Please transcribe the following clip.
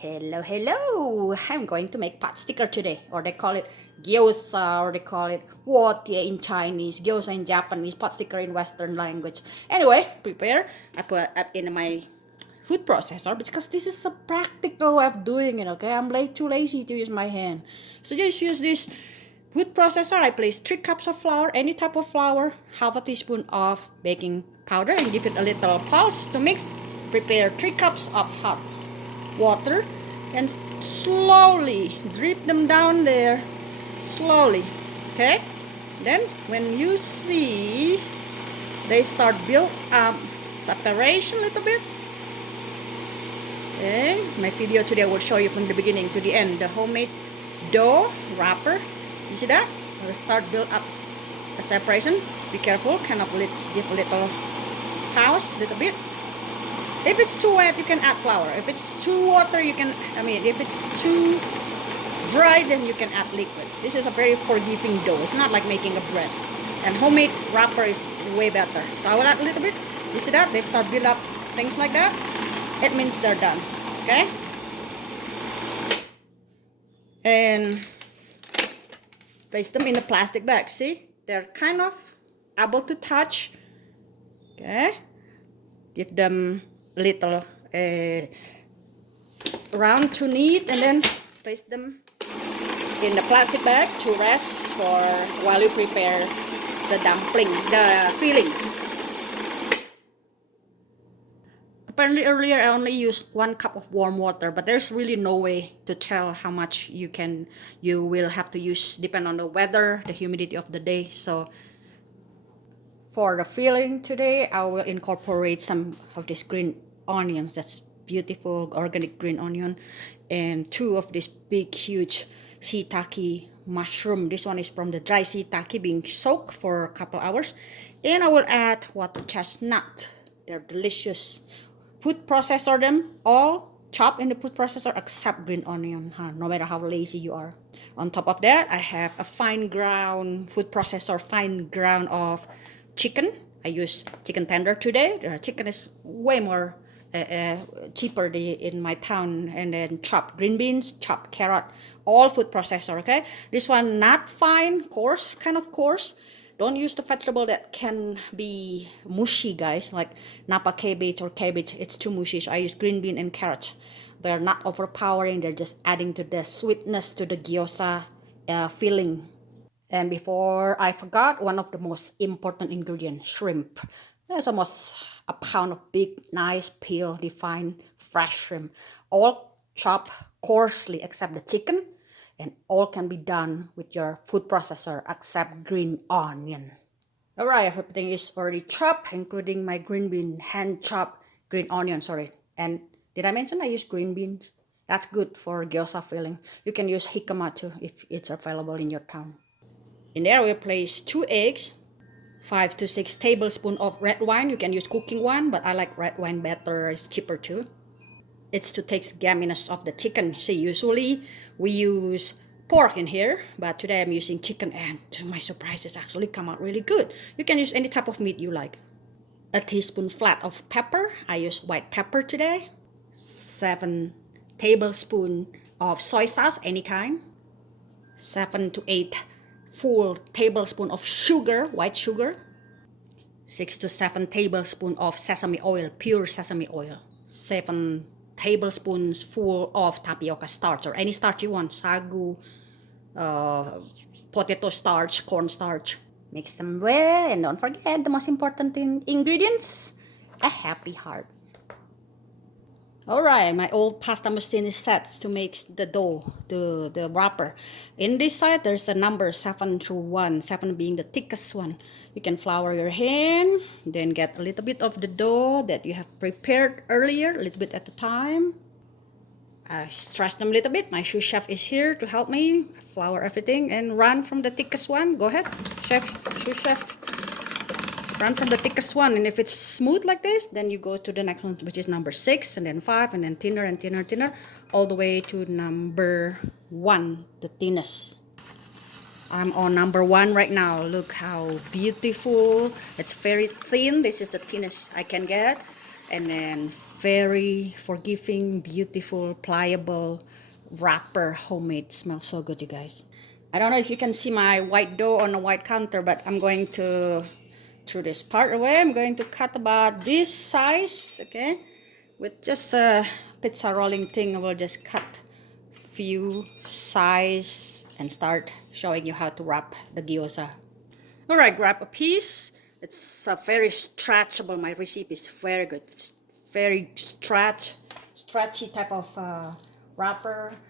Hello, hello! I'm going to make pot sticker today, or they call it Gyoza, or they call it Wotie in Chinese, Gyoza in Japanese, pot sticker in Western language. Anyway, prepare. I put it in my food processor because this is a practical way of doing it, okay? I'm too lazy to use my hand. So just use this food processor. I place 3 cups of flour, any type of flour, half a teaspoon of baking powder, and give it a little pulse to mix. Prepare 3 cups of hot water and slowly drip them down there, slowly. Okay, then when you see they start build up separation a little bit, okay, my video today will show you from the beginning to the end the homemade dough wrapper. You see that will start build up a separation. Be careful, kind of give a little pause, a little bit. If it's too wet, you can add flour. If it's too water, if it's too dry, then you can add liquid. This is a very forgiving dough. It's not like making a bread. And homemade wrapper is way better. So I will add a little bit. You see that? They start build up things like that. It means they're done. Okay? And place them in a plastic bag. See? They're kind of able to touch. Okay? Give them little round to knead, and then place them in the plastic bag to rest for while you prepare the dumpling, the filling. Apparently earlier I only used 1 cup of warm water, but there's really no way to tell how much you will have to use, depend on the weather, the humidity of the day. So for the filling today, I will incorporate some of these green onions. That's beautiful organic green onion, and 2 of this big huge shiitake mushroom. This one is from the dry shiitake being soaked for a couple hours. And I will add water chestnut. They're delicious. Food processor them all, chop in the food processor except green onion, no matter how lazy you are. On top of that, I have a fine ground food processor, fine ground of chicken. I use chicken tender today. The chicken is way more cheaper in my town. And then chopped green beans, chopped carrot, all food processor. Okay, this one not fine, coarse, kind of coarse. Don't use the vegetable that can be mushy, guys, like napa cabbage or cabbage. It's too mushy. So I use green bean and carrot. They're not overpowering. They're just adding to the sweetness to the gyoza filling. And before I forgot, one of the most important ingredients, shrimp. There's almost a pound of big, nice, peel, defined, fresh shrimp. All chopped coarsely except the chicken. And all can be done with your food processor except green onion. Alright, everything is already chopped, including my green bean, hand chopped green onion, sorry. And did I mention I use green beans? That's good for gyoza filling. You can use jicama too if it's available in your town. In there we'll place 2 eggs, 5 to 6 tablespoons of red wine. You can use cooking wine, but I like red wine better. It's cheaper too. It's to take gaminess of the chicken. See, usually we use pork in here, but today I'm using chicken, and to my surprise, it's actually come out really good. You can use any type of meat you like. A teaspoon flat of pepper. I use white pepper today. 7 tablespoons of soy sauce, any kind. 7 to 8 full tablespoons of sugar, white sugar. 6 to 7 tablespoons of sesame oil, pure sesame oil. 7 tablespoons full of tapioca starch, or any starch you want, sagu, potato starch, corn starch. Mix them well, and don't forget the most important ingredients, a happy heart. Alright, my old pasta machine is set to make the dough, the wrapper. In this side, there's a number 7 through 1, 7 being the thickest one. You can flour your hand, then get a little bit of the dough that you have prepared earlier, a little bit at a time. I stretch them a little bit. My sous chef is here to help me flour everything and run from the thickest one. Go ahead, sous chef. Run from the thickest one, and if it's smooth like this, then you go to the next one, which is number 6, and then 5, and then thinner and thinner and thinner, all the way to number 1, the thinnest. I'm on number 1 right now. Look how beautiful. It's very thin. This is the thinnest I can get. And then very forgiving, beautiful, pliable wrapper, homemade. Smells so good, you guys. I don't know if you can see my white dough on a white counter, but I'm going to, through this part away, I'm going to cut about this size, okay? With just a pizza rolling thing, I will just cut few size and start showing you how to wrap the gyoza. All right, grab a piece. It's very stretchable. My recipe is very good. It's very stretchy type of wrapper.